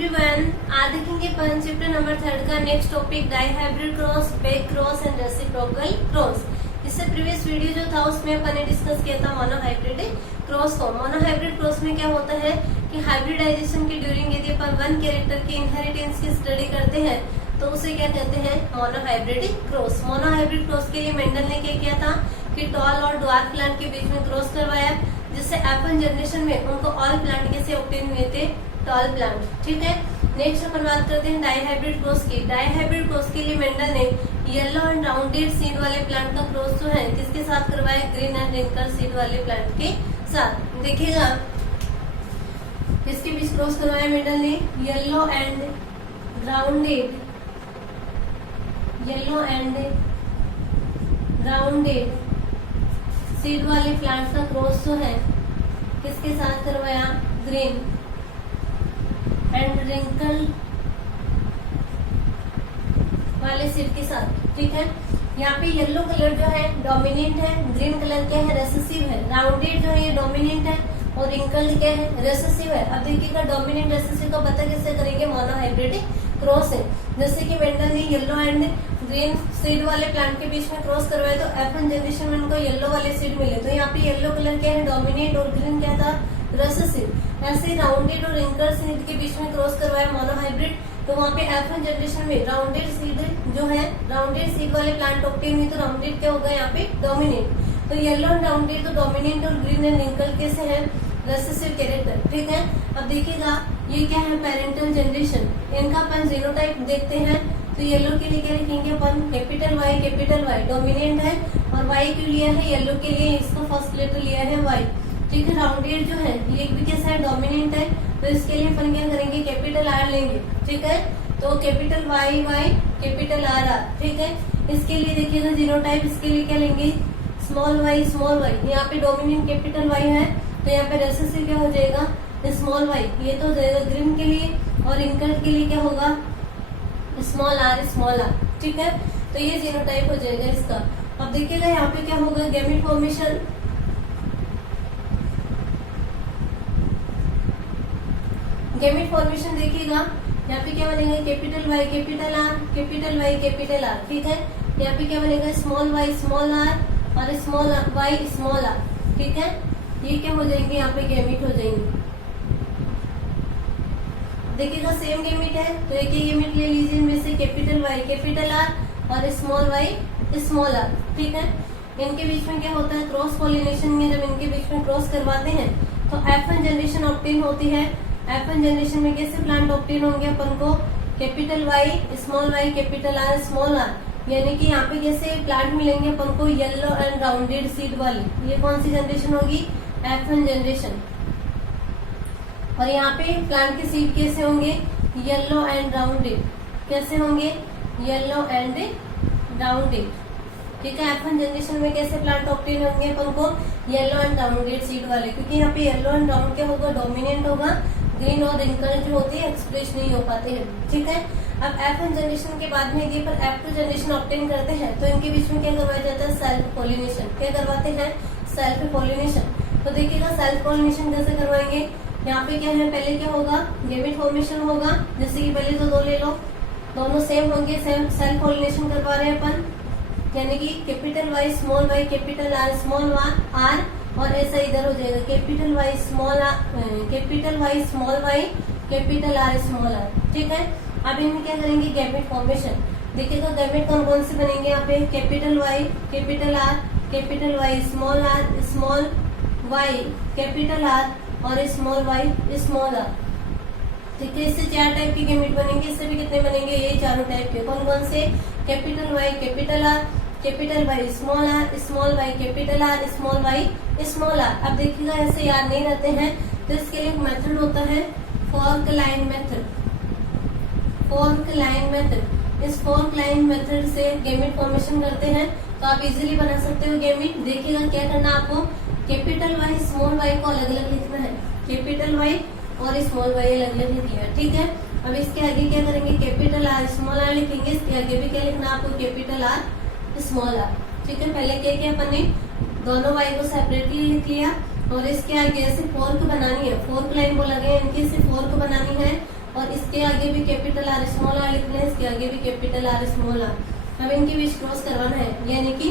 Everyone, आज देखेंगे अपन chapter number 3 का next topic dihybrid cross, back cross and reciprocal cross. इससे प्रीवियस वीडियो जो था उसमें अपन ने डिस्कस किया था मोनोहाइब्रिड क्रॉस को। मोनोहाइब्रिड क्रॉस में क्या होता है कि हाइब्रिडाइजेशन के ड्यूरिंग यदि अपन वन कैरेक्टर के इनहेरिटेंस की स्टडी करते हैं तो उसे क्या कहते हैं, मोनोहाइब्रिड क्रॉस। मोनोहाइब्रिड क्रॉस के लिए मेंडल ने क्या किया था कि टॉल और ड्वार्फ प्लांट के बीच में क्रॉस करवाया, जिससे एफ1 जनरेशन में उनको ऑल प्लांट कैसे ऑब्टेन हुए थे, टॉल प्लांट। ठीक है, नेक्स्ट अपन बात करते हैं डाइहाइब्रिड क्रॉस की। डाइहाइब्रिड क्रॉस के लिए मेंडल ने येलो एंड राउंडेड सीड वाले प्लांट का क्रॉस जो है किसके साथ करवाया, ग्रीन एंड रिंकल सीड वाले प्लांट के साथ। देखिएगा इसके बीच क्रॉस करवाया मेंडल ने येलो एंड राउंडेड सीड वाले प्लांट का क्रॉस जो है किसके साथ करवाया, ग्रीन एंड रिंकल वाले सीड के साथ। ठीक है, यहाँ पे येलो कलर जो है डोमिनेंट है, ग्रीन कलर क्या है, रेसेसिव है, राउंडेड जो है ये डोमिनेंट है और रिंकल क्या है, रेसेसिव है। अब देखिएगा डोमिनेंट रेसेसिव का पता कैसे करेंगे, मोनोहाइब्रिड क्रॉस है। जैसे कि मेंडल ने येलो एंड ग्रीन सीड वाले प्लांट के बीच में क्रॉस करवाया तो एफ1 जनरेशन में उनको येलो वाले सीड मिले, तो यहाँ पे येलो कलर क्या है, डोमिनेंट, और ग्रीन क्या था, रेसेसिव। ऐसे राउंडेड और रिंकल सीड के बीच में क्रॉस करवाया मोनोहाइब्रिड, तो वहाँ पे एफ1 जनरेशन में राउंडेड सीड जो है, राउंडेड सीड वाले प्लांट ऑब्टेन हुई, तो राउंडेड क्या होगा यहाँ पे, डोमिनेंट। तो येलो एंड राउंडेड तो डोमिनेंट और ग्रीन एंड रिंकल कैसे है, रेसेसिव कैरेक्टर। ठीक है, अब देखिएगा ये क्या है, पेरेंटल जनरेशन। इनका अपन जीनोटाइप देखते हैं तो येलो के लिए क्या लिखेंगे अपन, कैपिटल वाई डोमिनेंट है, और वाई क्यों लिया है, येलो के लिए इसको फर्स्ट लेटर लिया है वाई। ठीक है, राउंडेड जो है ये भी कैसा है, डोमिनेंट है, तो इसके लिए अपन क्या करेंगे, कैपिटल आर लेंगे। ठीक है, तो कैपिटल वाई कैपिटल आर। ठीक है, इसके लिए देखिएगा जीनोटाइप, इसके लिए क्या लेंगे, स्मॉल वाई। यहाँ पे डोमिनेंट कैपिटल वाई है तो यहाँ पे रेसेसिव क्या हो जाएगा, स्मॉल वाई। ये तो हो जाएगा ग्रीन के लिए, और रिंकल के लिए क्या होगा, स्मॉल आर। ठीक है, तो ये जीनोटाइप हो जाएगा इसका। अब देखिएगा यहाँ पे क्या होगा, गैमेट फॉर्मेशन। गैमेट फॉर्मेशन देखिएगा यहाँ पे क्या बनेगा, कैपिटल वाई कैपिटल आर। ठीक है, यहाँ पे क्या बनेगा, स्मॉल वाई स्मॉल आर और स्मॉल वाई स्मॉल आर। ठीक है, ये क्या हो जाएंगे, यहाँ पे गैमेट हो जाएंगे। देखिएगा सेम गैमेट है तो एक ही गैमेट ले लीजिए, इनमें से कैपिटल वाई कैपिटल आर और स्मॉल वाई स्मॉल आर। ठीक है, इनके बीच में क्या होता है, क्रॉस पॉलिनेशन में जब इनके बीच में क्रॉस करवाते हैं तो एफ1 जनरेशन ऑब्टेन होती है। एफ1 जनरेशन में कैसे प्लांट ऑब्टेन होंगे अपन को, capital Y capital R small R, यानी कि यहाँ पे कैसे प्लांट मिलेंगे अपन को, येलो एंड राउंडेड सीड वाली। ये कौन सी जनरेशन होगी, एफ1 जनरेशन। और यहाँ पे प्लांट के सीड कैसे होंगे, येलो एंड राउंडेड। कैसे होंगे, येलो एंड राउंडेड। ठीक है, एफ1 जनरेशन में कैसे प्लांट ऑब्टेन होंगे अपन को, येलो एंड राउंडेड सीड वाले, क्योंकि यहाँ पे येलो एंड राउंड क्या होगा, डोमिनेंट होगा, ग्रीन और रिंकल जो होती है एक्सप्रेस नहीं हो पाते हैं। ठीक है, अब एफ1 जनरेशन के बाद में यदि पर एफ2 जनरेशन ऑब्टेन करते हैं तो इनके बीच में क्या करवाया जाता है, सेल्फ पॉलिनेशन। क्या करवाते हैं, सेल्फ पॉलिनेशन। तो देखिएगा सेल्फ पॉलिनेशन कैसे करवाएंगे, यहाँ पे क्या है, पहले क्या होगा, गैमेट फॉर्मेशन होगा। जैसे कि पहले तो दो ले लो, दोनों सेम होंगे, सेल्फ पॉलिनेशन करवा रहे हैं अपन, यानी कि capital Y capital R small R, और ऐसा इधर हो जाएगा, capital Y small Y capital R small R. ठीक है, अब इनमें क्या करेंगे, गैमेट फॉर्मेशन। देखिएगा गैमेट कौन कौन से बनेंगे, यहाँ पे capital Y small Y capital R और स्मॉल वाई स्मॉल आर। ठीक है, इससे 4 टाइप के गैमेट बनेंगे। इससे भी कितने बनेंगे, ये चारों टाइप के। कौन कौन से, capital Y capital R small Y capital R small Y small R. अब देखिएगा ऐसे याद नहीं रहते हैं तो इसके लिए एक मेथड होता है, फोर्क लाइन मेथड। इस फोर्क लाइन मेथड से गैमेट फॉर्मेशन करते हैं तो आप इजीली बना सकते हो गैमेट। देखिएगा क्या करना आपको, कैपिटल वाई स्मॉल वाई को अलग अलग लिखना है, कैपिटल वाई और स्मॉल वाई अलग अलग लिखना है। ठीक है, अब इसके आगे क्या करेंगे, कैपिटल आर स्मॉल आर लिखेंगे, इसके आगे भी क्या लिखना आपको, कैपिटल आर स्मॉल आर। ठीक है, पहले क्या किया अपन ने, दोनों वाई को सेपरेटली लिख लिया और इसके आगे ऐसे फोर्क बनानी है, फोर्क लाइन बोला गया, इनकी ऐसे फोर्क बनानी है और इसके आगे भी कैपिटल आर स्मॉल आर लिखना है, इसके आगे भी कैपिटल आर स्मॉल आर। हमें इनके बीच क्रॉस करवाना है, यानी कि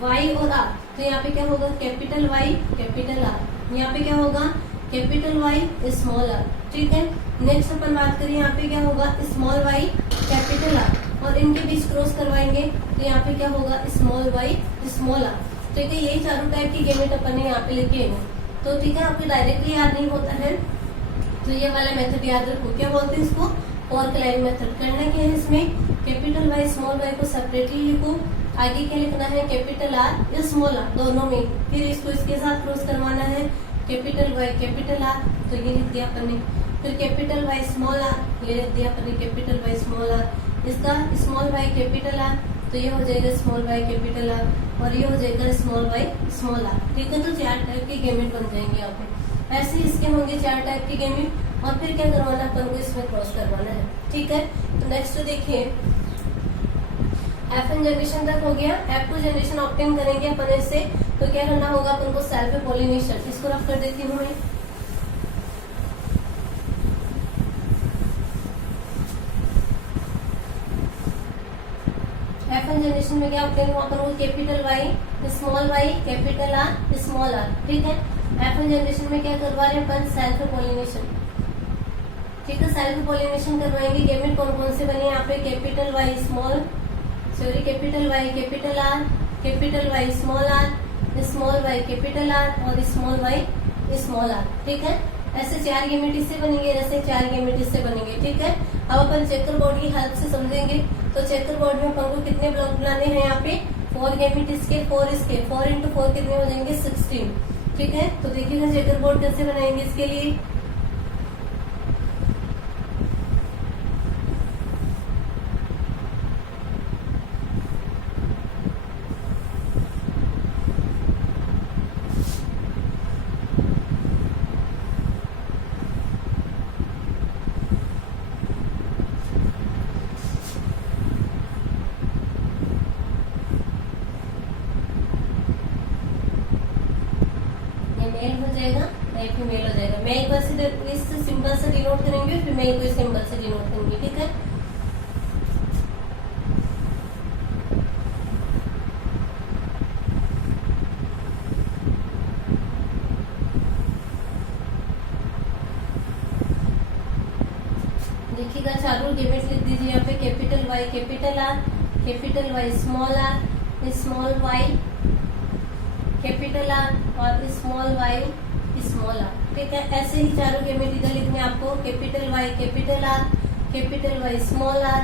वाई और आर। तो यहाँ पे क्या होगा, कैपिटल वाई कैपिटल आर। यहाँ पे क्या होगा, कैपिटल वाई स्मॉल आर। ठीक है, नेक्स्ट अपन बात करें, यहाँ पे क्या होगा, स्मॉल वाई कैपिटल आर, और इनके बीच क्रॉस करवाएंगे तो यहाँ पे क्या होगा, स्मॉल वाई स्मॉल आर। ठीक है, यही चारों टाइप की गेमेट अपन ने यहाँ पे लेके आए। तो ठीक है, आपको डायरेक्टली याद नहीं होता है तो ये वाला मेथड याद रखो। क्या बोलते हैं इसको, फॉर्क लाइन मेथड। करना क्या है इसमें, कैपिटल वाई स्मॉल वाई को सेपरेटली लिखो, आगे क्या लिखना है, कैपिटल आर या स्मॉल आर दोनों में, फिर इसको इसके साथ क्रॉस करवाना है, कैपिटल वाई कैपिटल आर, तो ये लिख दिया अपन ने। फिर कैपिटल वाई स्मॉल आर, ये लिख दिया अपन ने कैपिटल वाई स्मॉल आर। इसका स्मॉल वाई कैपिटल आर, तो ये हो जाएगा स्मॉल वाई कैपिटल आर, और ये हो जाएगा स्मॉल वाई स्मॉल आर। ठीक है, तो 4 टाइप के गेमेट बन जाएंगे यहाँ पे। ऐसे इसके होंगे 4 टाइप के गेमेट, और फिर क्या करवाना अपन को, इसमें क्रॉस करवाना है। ठीक है, तो नेक्स्ट देखिए, F1 जनरेशन तक हो गया। F2 जनरेशन ऑब्टेन करेंगे अपन इससे, तो क्या करना होगा अपन को, सेल्फ पॉलिनेशन। इसको रफ कर देती हूँ मैं। F1 जनरेशन में क्या ऑब्टेन हुआ अपन को, capital Y small Y capital R small R. ठीक है, F1 जनरेशन में क्या करवा रहे हैं अपन, सेल्फ पॉलिनेशन। ठीक है, सेल्फ पॉलिनेशन करवाएंगे। गेमेट कौन कौन से बने यहाँ पे, capital Y small capital Y capital R, capital Y small Y capital R, और स्मॉल वाई स्मॉल आर। ठीक है, ऐसे 4 गेमेट इससे बनेंगे, ऐसे 4 गेमेट इससे बनेंगे। ठीक है, अब अपन चेकर बोर्ड की हेल्प से समझेंगे। तो चेकर बोर्ड में अपन को कितने ब्लॉक बनाने हैं, यहाँ पे 4 गेमेट इसके, 4 इसके, 4 इंटू 4 कितने हो जाएंगे, 16। ठीक है, तो देखिएगा चेकर बोर्ड कैसे बनाएंगे इसके लिए। मेल हो जाएगा, फीमेल हो जाएगा। मेल को इस सिंबल से डिनोट करेंगे, फीमेल को इस सिंबल से डिनोट करेंगे। ठीक है, देखिएगा चारों गेमेट लिख दीजिए यहाँ पे, capital Y capital R, capital Y small R, small Y capital R, और स्मॉल वाई स्मॉल आर। ठीक है, ऐसे ही चारों गेमेट इधर लिखने हैं आपको, capital Y capital R, capital Y small R,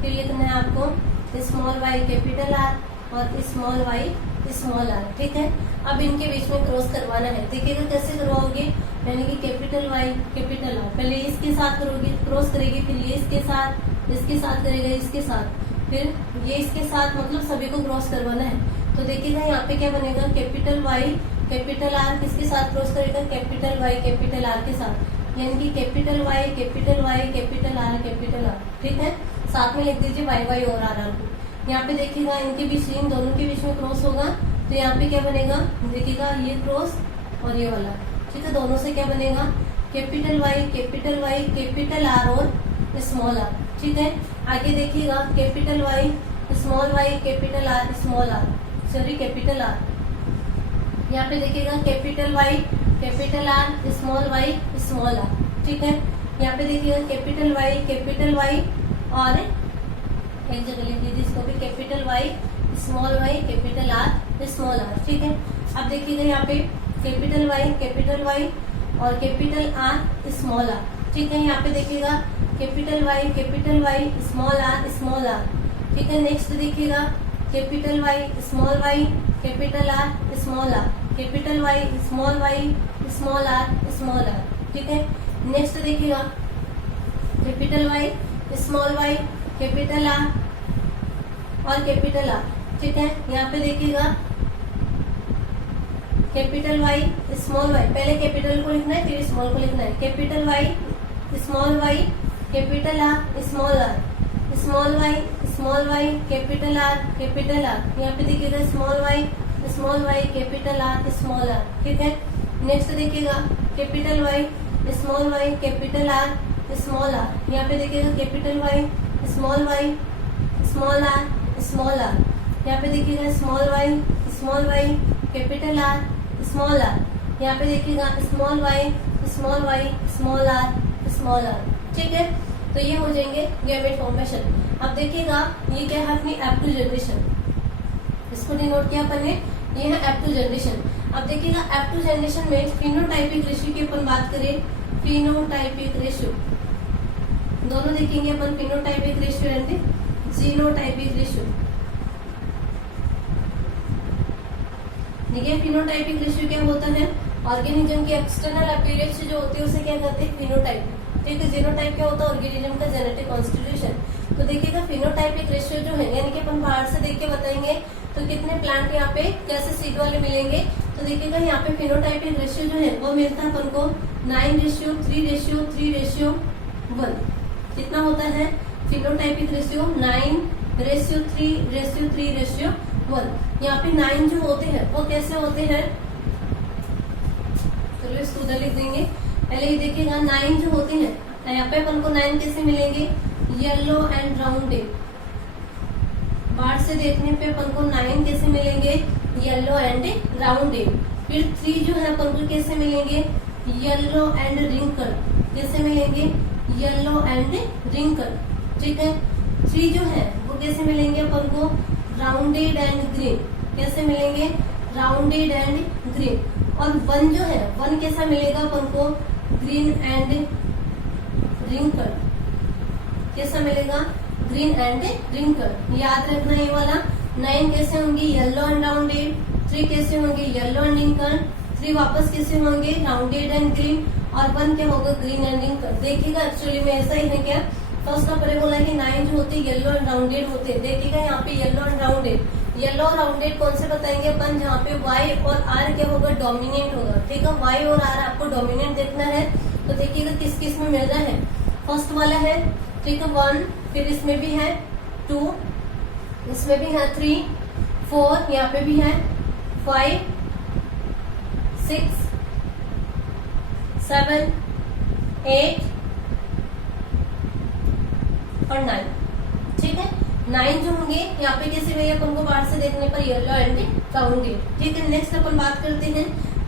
फिर लिखना है आपको स्मॉल वाई कैपिटल आर, और स्मॉल वाई स्मॉल आर। ठीक है, अब इनके बीच में क्रॉस करवाना है। देखिएगा कैसे करवाओगे, यानी कि कैपिटल वाई कैपिटल आर, पहले इसके साथ करोगे, क्रॉस करेगी, फिर ये इसके साथ करेगा, इसके साथ, फिर ये इसके साथ, मतलब सभी को क्रॉस करवाना है। तो देखिएगा यहाँ पे क्या बनेगा, कैपिटल वाई कैपिटल आर किसके साथ क्रॉस करेगा, कैपिटल वाई कैपिटल आर के साथ, यानी कि capital Y capital R capital R. ठीक है, साथ में लिख दीजिए वाई वाई और आर आर को। यहाँ पे देखिएगा इनके बीच, इन दोनों के बीच में क्रॉस होगा, तो यहाँ पे क्या बनेगा, देखिएगा ये क्रॉस और ये वाला। ठीक है, दोनों से क्या बनेगा, कैपिटल वाई कैपिटल आर और स्मॉल आर। ठीक है, आगे देखिएगा capital Y capital R small R, sorry capital R. यहाँ पे देखिएगा capital Y capital R small Y small R. ठीक है, यहाँ पे देखिएगा कैपिटल वाई और एक जगह लिख लीजिए इसको भी, capital Y capital R small R. ठीक है, अब देखिएगा यहाँ पे कैपिटल वाई और कैपिटल आर स्मॉल आर। ठीक है, यहाँ पे देखिएगा कैपिटल वाई स्मॉल आर। ठीक है, नेक्स्ट देखिएगा capital Y capital R small R, capital Y small R. ठीक है, नेक्स्ट देखिएगा कैपिटल वाई कैपिटल आर और कैपिटल आर। ठीक है, यहाँ पे देखिएगा कैपिटल वाई स्मॉल वाई, पहले कैपिटल को लिखना है फिर स्मॉल को लिखना है, capital Y capital R small Y capital R. यहाँ पे देखिएगा small Y capital R small R. ठीक है, नेक्स्ट देखिएगा capital Y capital R small R. यहाँ पे देखिएगा capital Y, small Y, small R, small R. यहाँ पे देखिएगा small Y, capital R, small R. यहाँ पे देखिएगा small Y, small R, small R. ठीक है, तो ये हो जाएंगे गैमेट फॉर्मेशन। अब देखिएगा ये क्या है अपनी F2 जनरेशन, इसको डिनोट किया अपन ने, ये है F2 जनरेशन। अब देखिएगा F2 जनरेशन में फिनोटाइपिक रेशियो की अपन बात करें, फिनोटाइपिक रेशियो दोनों देखेंगे अपन, phenotypic ratio and genotypic ratio. देखिए फिनोटाइपिक रेशियो क्या होता है, ऑर्गेनिज्म की एक्सटर्नल अपीयरेंस जो होती है उसे क्या कहते हैं, फिनोटाइप। ठीक है, जीनोटाइप क्या होता है, ऑर्गेनिज्म का जेनेटिक कॉन्स्टिट्यूशन। तो देखिएगा फिनोटाइपिक रेशियो जो है, यानी कि अपन बाहर से देख के बताएंगे तो कितने प्लांट यहाँ पे कैसे सीड वाले मिलेंगे। तो देखिएगा यहाँ पे फिनोटाइपिक रेशियो जो है वो मिलता है अपन को 9:3:3:1। कितना होता है फिनोटाइपिक रेशियो, 9:3:3:1। यहाँ पे 9 जो होते हैं वो कैसे होते हैं, चलो इसको उधर लिख देंगे। पहले ये देखिएगा 9 जो होते हैं, यहाँ पे अपन को 9 कैसे मिलेंगे, येलो एंड राउंडेड। बाहर से देखने पे अपन को 9 कैसे मिलेंगे, येलो एंड राउंडेड। फिर 3 जो है अपन को कैसे मिलेंगे, येलो एंड रिंकल। कैसे मिलेंगे, येलो एंड रिंकल। ठीक है, 3 जो है वो कैसे मिलेंगे अपन को, राउंडेड एंड ग्रीन। कैसे मिलेंगे, राउंडेड एंड ग्रीन। और 1 जो है, 1 कैसा मिलेगा अपन को, ग्रीन एंड रिंकल। कैसा मिलेगा, ग्रीन एंड रिंकल। याद रखना ये वाला। 9 कैसे होंगे, येलो एंड राउंडेड। 3 कैसे होंगे, येलो एंड रिंकल। 3 वापस कैसे होंगे, राउंडेड एंड ग्रीन। और 1 क्या होगा, ग्रीन एंड रिंकल। देखिएगा एक्चुअली में ऐसा ही है क्या, फर्स्ट नंबर बोला कि 9 जो होते येलो एंड राउंडेड होते। देखिएगा यहाँ पे येलो एंड राउंडेड, येलो और राउंडेड कौन से बताएंगे अपन, जहाँ पे Y और R क्या होगा, डोमिनेंट होगा। ठीक है, Y और R आपको डोमिनेंट देखना है। तो देखिएगा किस किस में मिल रहा है, फर्स्ट वाला है, ठीक है 1, फिर इसमें भी है 2, इसमें भी है 3, 4, यहाँ पे भी है 5, 6, 7, 8 और 9। ठीक है, 9 जो होंगे यहाँ पे कैसे भैया अपन को बाहर से देखने पर येलो एंड राउंडेड। ठीक है, नेक्स्ट अपन बात करते हैं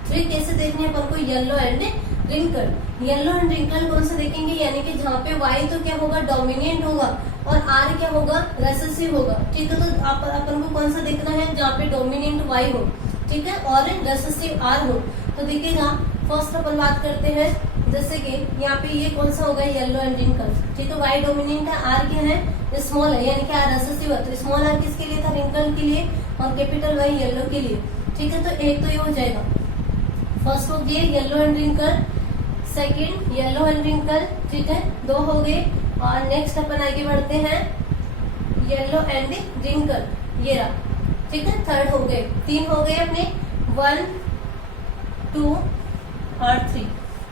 3 कैसे देखने अपन को, yellow and wrinkle. Yellow and wrinkle कौन सा देखेंगे, यानी कि जहाँ पे Y तो क्या होगा, डोमिनेंट होगा, और R क्या होगा, रेसेसिव होगा। ठीक है, तो अपन को कौन सा देखना है, जहाँ पे डोमिनेंट Y हो, ठीक है, और रेसेसिव R हो। तो देखिएगा फर्स्ट अपन बात करते हैं, जैसे कि यहाँ पे ये कौन सा होगा, येलो एंड रिंकल। ठीक है, Y डोमिनेंट है, R क्या है, स्मॉल है, यानी कि R रेसेसिव है। तो स्मॉल R किसके लिए था, रिंकल के लिए, और कैपिटल Y येलो के लिए। ठीक है, तो एक तो ये हो जाएगा, फर्स्ट हो गया yellow and wrinkle, second yellow and wrinkle. ठीक है, 2 हो गए। और नेक्स्ट अपन आगे बढ़ते हैं, येलो एंड रिंकल, ये रहा। ठीक है, थर्ड हो गए, 3 हो गए अपने, 1, 2 और 3।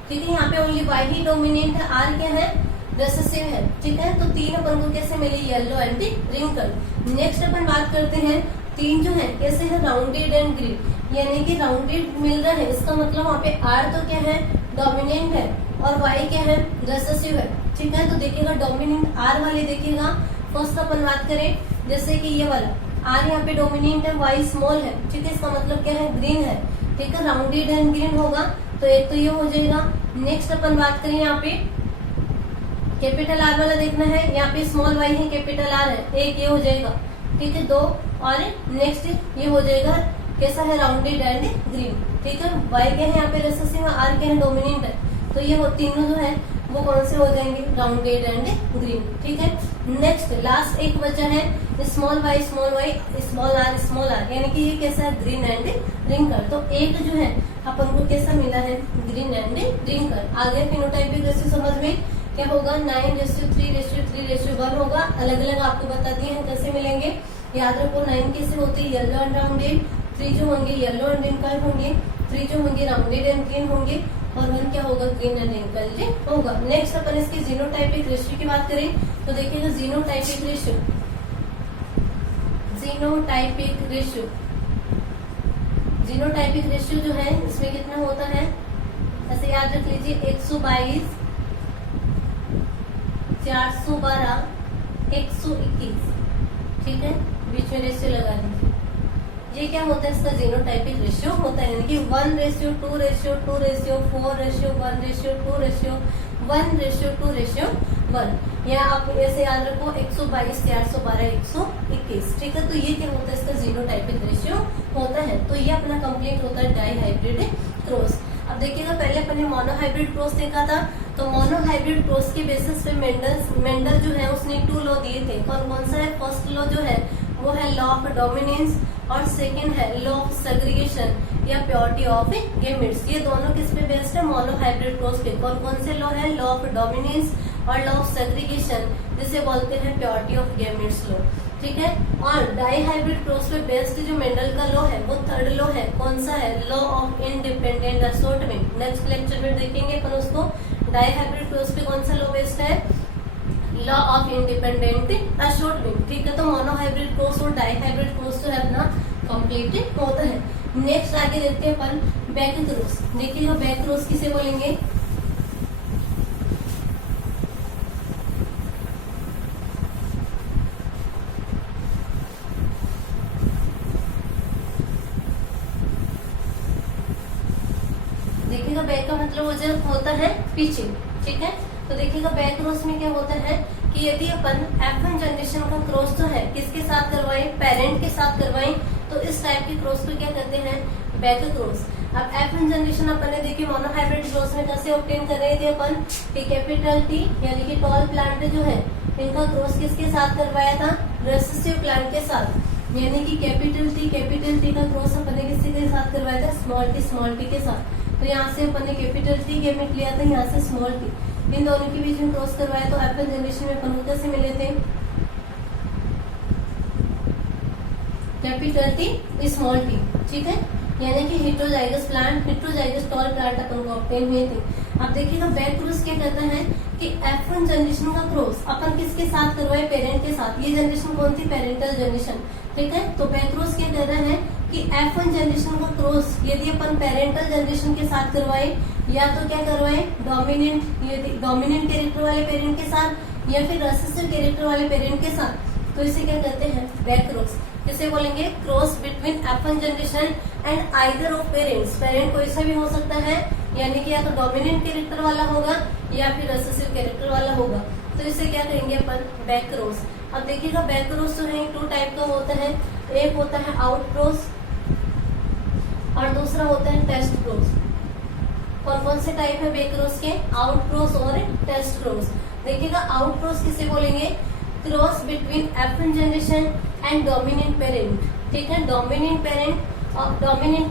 ठीक है, यहाँ पे ओनली Y ही डोमिनेंट है, R क्या है, रेसेसिव है। ठीक है, तो 3 अपन को कैसे मिली, येलो एंड रिंकल। नेक्स्ट अपन बात करते हैं, 3 जो है कैसे है, राउंडेड एंड ग्रीन, यानी कि राउंडेड मिल रहा है, इसका मतलब वहाँ पे R तो क्या है, डोमिनेंट है, और Y क्या है, रेसेसिव है। ठीक है, तो देखिएगा डोमिनेंट R वाले देखिएगा, फर्स्ट अपन बात करें, जैसे कि ये वाला R यहाँ पे डोमिनेंट है, Y स्मॉल है। ठीक है, इसका मतलब क्या है, ग्रीन है। ठीक है, राउंडेड एंड ग्रीन होगा, तो एक तो ये हो जाएगा। नेक्स्ट अपन बात करें, यहाँ पे कैपिटल R वाला देखना है, यहाँ पे स्मॉल y है, कैपिटल R है, एक ये हो जाएगा। ठीक है, 2 और नेक्स्ट ये हो जाएगा, कैसा है, राउंडेड एंड ग्रीन। ठीक है, y क्या है यहाँ पे रेसेसिव है, R क्या है डोमिनेंट है, तो ये वो तीनों जो है वो कौन से हो जाएंगे, राउंडेड एंड ग्रीन। ठीक है, नेक्स्ट लास्ट एक बचा है, स्मॉल y, स्मॉल r, यानी कि ये कैसा है, ग्रीन एंड रिंकल। तो एक जो है अपन को कैसा मिला है, ग्रीन एंड रिंकल। आगे फिनोटाइपिक रेशियो समझ में क्या होगा, 9:3:3:1 होगा। अलग अलग आपको बता दिए हैं कैसे मिलेंगे, याद रखो। 9 कैसे होते हैं, येलो एंड राउंडेड। 3 जो होंगे येलो एंड रिंकल होंगे, 3 जो होंगे राउंडेड एंड ग्रीन होंगे, और 1 क्या होगा, ग्रीन एंड रिंकल होगा। नेक्स्ट अपन इसके जीनोटाइपिक रेशियो की बात करें तो देखिएगा जीनोटाइपिक रेशियो, जीनोटाइपिक रेशियो जो है इसमें कितना होता है, ऐसे याद रख लीजिए, 122 412 121, ठीक है, बीच में रेशियो लगा दीजिए। ये क्या होता है, इसका जीनोटाइपिक रेशियो होता है, यानी कि 1:2:4:2:4:1:1, या आप ऐसे याद रखो 122 412 121, ठीक है। तो ये क्या होता है, इसका जीनोटाइपिक रेशियो होता है। तो ये अपना कंप्लीट होता है डाई हाइब्रिड क्रॉस। अब देखिएगा, पहले अपन ने मोनो हाइब्रिड क्रॉस देखा था, तो मोनो हाइब्रिड क्रॉस के बेसिस पे मेंडल जो है उसने 2 लॉ दिए थे। कौन कौन सा है, फर्स्ट लॉ जो है वो है लॉ ऑफ डोमिनेंस, और सेकंड है लॉ ऑफ सेग्रीगेशन या प्योरिटी ऑफ गैमेट्स। ये दोनों किस पे बेस्ड है, मोनो हाइब्रिड क्रॉस पे। कौन कौन से लॉ है, लॉ ऑफ डोमिनेंस और लॉ ऑफ सेग्रीगेशन, जिसे बोलते हैं प्योरिटी ऑफ गैमेट्स लॉ, ठीक है। और डाई हाइब्रिड क्रॉस पे बेस्ड जो मेंडल का लॉ है वो थर्ड लॉ है, कौन सा है, law of independent assortment. Next lecture में देखेंगे अपन उसको। डाई हाइब्रिड क्रॉस पे कौन सा लॉ बेस्ड है, लॉ ऑफ इंडिपेंडेंट असॉर्टमेंट, ठीक है। तो मोनो हाइब्रिड क्रॉस और डाई हाइब्रिड क्रॉस जो है अपना कंप्लीट होता है। नेक्स्ट आगे देखते हैं अपन बैक क्रॉस। देखिएगा, बैक क्रॉस किसे बोलेंगे, देखिएगा बैक का मतलब होता है पीछे, ठीक है। तो देखिएगा बैक क्रॉस में क्या होता है कि यदि अपन F1 जनरेशन का क्रॉस जो है किसके साथ करवाएं, पेरेंट के साथ करवाएं, तो इस टाइप के क्रॉस को क्या कहते हैं, बैक क्रॉस। अब F1 जनरेशन अपन ने देखिए मोनो हाइब्रिड क्रॉस में कैसे ऑब्टेन कर रहे थे अपन, कि कैपिटल T यानी कि टॉल प्लांट जो है इनका क्रॉस किसके साथ करवाया था, रेसेसिव प्लांट के साथ, यानी कि कैपिटल T का क्रॉस अपन ने किसके साथ करवाया था, स्मॉल t के साथ। तो यहाँ से अपन ने कैपिटल T गैमेट लिया था, यहाँ से स्मॉल t, इन दोनों के बीच में क्रॉस करवाया। तो F1 जनरेशन में अपन कैसे मिले थे, कैपिटल T स्मॉल t, ठीक है, यानी कि हेटेरोजाइगस टॉल प्लांट अपन को ऑब्टेन हुए थे। अब देखिएगा बैक क्रॉस क्या कहता है कि F1 जनरेशन का क्रॉस अपन किसके साथ करवाए, पेरेंट के साथ। ये जनरेशन कौन सी, पेरेंटल जनरेशन, ठीक है। तो बैक क्रॉस क्या कहता है कि F1 जनरेशन का क्रॉस यदि अपन पेरेंटल जनरेशन के साथ करवाए, या तो क्या करवाए, डोमिनेंट कैरेक्टर वाले पेरेंट के साथ, या फिर रेसेसिव कैरेक्टर वाले पेरेंट के साथ, तो इसे क्या कहते हैं, बैक क्रॉस। किसे बोलेंगे, cross between F1 generation and either of parents. Parent कोई सा भी हो सकता है, यानी कि या तो डोमिनेंट कैरेक्टर वाला होगा या फिर रेसेसिव कैरेक्टर वाला होगा, तो इसे क्या कहेंगे अपन, बैक क्रॉस। अब देखिएगा बैक क्रॉस जो है 2 टाइप का होता है, एक होता है आउट क्रॉस और दूसरा होता है टेस्ट क्रॉस। कौन कौन से टाइप है बैक क्रॉस के, आउट क्रॉस और टेस्ट क्रॉस। देखिएगा आउट क्रॉस किसे बोलेंगे, cross between F1 generation and dominant parent, ठीक है। डोमिनेंट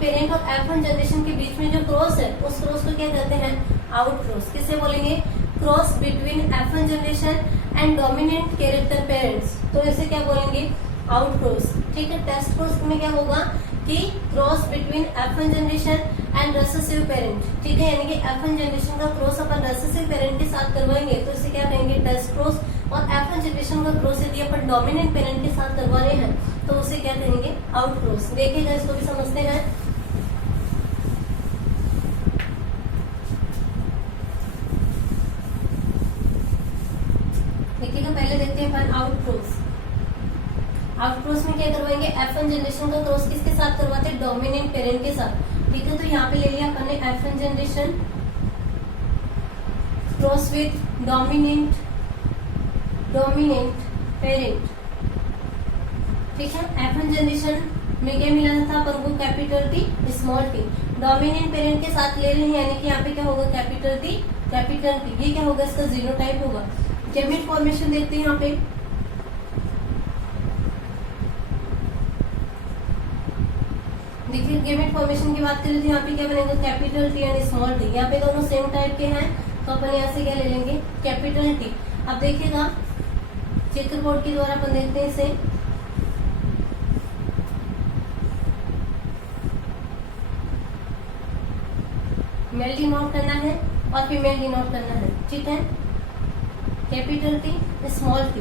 पेरेंट और F1 जनरेशन के बीच में जो क्रॉस है उस क्रॉस को क्या कहते हैं, आउट क्रॉस। किसे बोलेंगे, cross between F1 generation and dominant character parents, तो इसे क्या बोलेंगे, आउट क्रॉस, ठीक है। टेस्ट क्रॉस में क्या होगा कि cross between F1 generation and recessive parent, ठीक है, यानी कि F1 जनरेशन का क्रॉस अपन रेसेसिव पेरेंट के साथ करवाएंगे तो इसे क्या कहेंगे, टेस्ट क्रॉस। और F1 जनरेशन का क्रॉस यदि अपन डोमिनेंट पेरेंट के साथ करवा रहे हैं तो उसे क्या कहेंगे, आउट क्रॉस। देखिएगा इसको भी समझते हैं। देखिएगा पहले देखते हैं अपन आउट क्रॉस। आउट क्रॉस में क्या करवाएंगे, F1 जनरेशन का क्रॉस किसके साथ करवाते हैं, डोमिनेंट पेरेंट के साथ, ठीक है। तो यहाँ पे ले लिया अपन ने F1 generation cross with dominant parent, ठीक है। F1 जनरेशन में क्या मिला था अपन को, capital T small t, dominant parent के साथ ले रहे हैं, यानी कि यहाँ पे क्या होगा, कैपिटल T। ये क्या होगा, इसका जीनोटाइप होगा। गैमेट फॉर्मेशन देखते हैं यहाँ पे, देखिए गैमेट फॉर्मेशन की बात करें तो यहाँ पे क्या बनेगा, capital T and small t। यहाँ पे दोनों सेम टाइप के हैं तो अपन यहाँ से क्या ले लेंगे, कैपिटल T। अब देखिएगा चेकर बोर्ड के द्वारा अपन देखते हैं इसे, मेल डिनोट करना है और फीमेल डिनोट करना है, ठीक है। Capital T small t,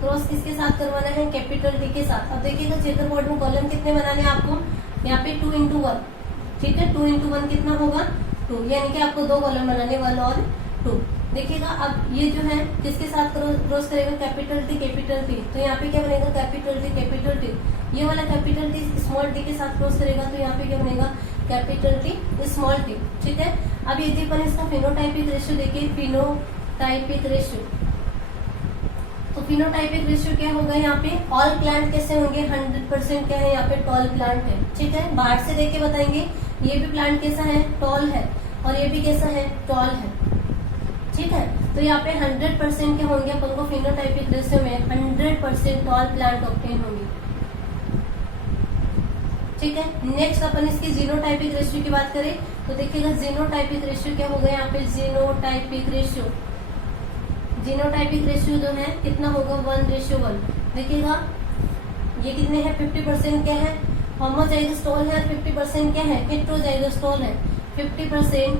cross किसके साथ करवाना है, कैपिटल T के साथ। अब देखिएगा चेकर बोर्ड में कॉलम कितने बनाने हैं आपको, यहाँ पे 2 into 1, ठीक है। 2 into 1 कितना होगा, 2, यानी कि आपको 2 कॉलम बनाने, 1 और 2। देखिएगा अब ये जो है किसके साथ क्रॉस करेगा, कैपिटल टी कैपिटल टी, तो यहाँ पे क्या बनेगा कैपिटल टी, ये वाला कैपिटल टी स्मॉल टी के साथ क्रॉस करेगा तो यहाँ पे क्या बनेगा कैपिटल टी स्मॉल टी। ठीक है, अब यदि अपन इसका फिनोटाइपिक रेशियो देखिए, फिनोटाइपिक रेशियो, तो फिनोटाइपिक रेशियो क्या होगा यहाँ पे, ऑल प्लांट कैसे होंगे 100% क्या है यहाँ पे टॉल प्लांट है। ठीक है, बाहर से देख के बताएंगे ये भी प्लांट कैसा है टॉल है और ये भी कैसा है टॉल है। ठीक है, तो यहाँ पे 100% के होंगे, अपन को फिनोटाइपिक रेशियो में 100% टॉल प्लांट ऑब्टेन होंगे। ठीक है, नेक्स्ट अपन इसकी जीनोटाइपिक रेशियो की बात करें तो देखिएगा जीनोटाइपिक रेशियो क्या होगा यहाँ पे, जीनोटाइपिक रेशियो जो है कितना होगा 1:1। देखिएगा ये कितने हैं 50% क्या है होमोजाइगोस है, 50% क्या है हेटेरोजाइगोस है। 50%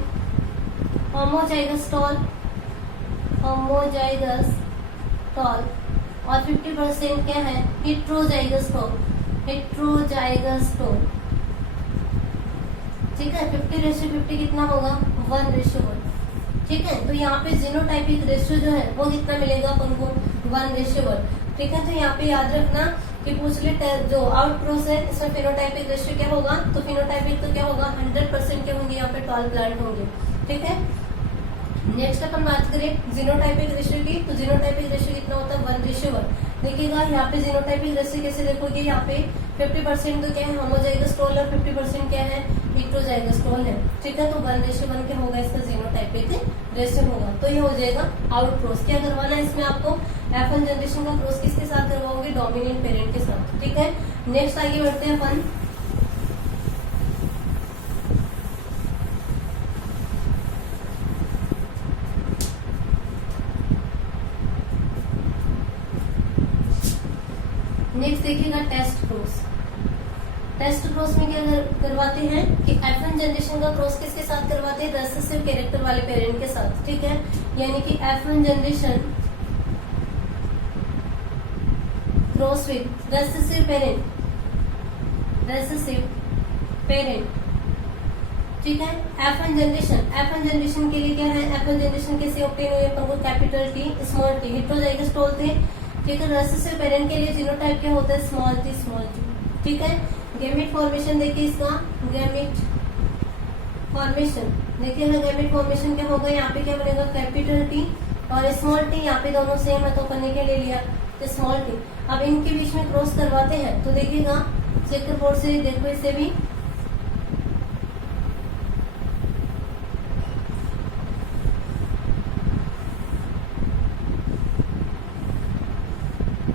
होमोजाइगोस और 50% क्या है हेटेरोजाइगस टोल। ठीक है, 50:50 कितना होगा 1:1। ठीक है, तो यहाँ पे जीनोटाइपिक रेशियो जो है वो कितना मिलेगा अपन को 1:1। ठीक है, तो यहाँ पे याद रखना कि पूछ ले जो आउट क्रॉस है इसमें फिनोटाइपिक रेशियो क्या होगा, तो फिनोटाइपिक तो क्या होगा 100% के होंगे यहाँ पे टॉल प्लांट होंगे। ठीक है, नेक्स्ट अपन बात करें जीनोटाइपिक रेशियो की, तो जीनोटाइपिक रेशियो कितना होता है 1:1। देखिएगा यहाँ पे जीनोटाइपिक रेशियो कैसे देखोगे, यहाँ पे 50% तो क्या है होमोजाइगस टोल और 50% क्या है हेटेरोजाइगस टोल है। ठीक है, तो 1:1 क्या होगा इसका जीनोटाइपिक रेशियो होगा। तो ये हो जाएगा आउट क्रॉस। क्या करवाना है इसमें आपको, F1 जनरेशन का क्रॉस किसके साथ करवाओगे, डोमिनेंट पेरेंट के साथ। ठीक है, नेक्स्ट आगे बढ़ते हैं अपन। नेक्स्ट देखिएगा टेस्ट क्रॉस। टेस्ट क्रॉस में क्या करवाते हैं कि F1 जनरेशन का क्रॉस किसके साथ करवाते हैं, रेसेसिव कैरेक्टर वाले पेरेंट के साथ। ठीक है, यानी कि F1 generation cross with recessive parent. ठीक है, F1 जनरेशन के लिए क्या है, F1 जनरेशन कैसे ऑब्टेन हुई अपन को, capital T small T, heterozygous toll थे। ठीक है, रेसेसिव पेरेंट के लिए जीनोटाइप क्या होता है स्मॉल टी। ठीक है, गैमेट फॉर्मेशन देखिए इसका, गैमेट फॉर्मेशन देखिएगा, गैमेट फॉर्मेशन क्या होगा, यहाँ पे क्या बनेगा कैपिटल टी और स्मॉल टी, यहाँ पे दोनों सेम है तो अपन ने क्या ले लिया स्मॉल टी। अब इनके बीच में क्रॉस करवाते हैं तो देखिएगा चेकर बोर्ड से देखो इसे भी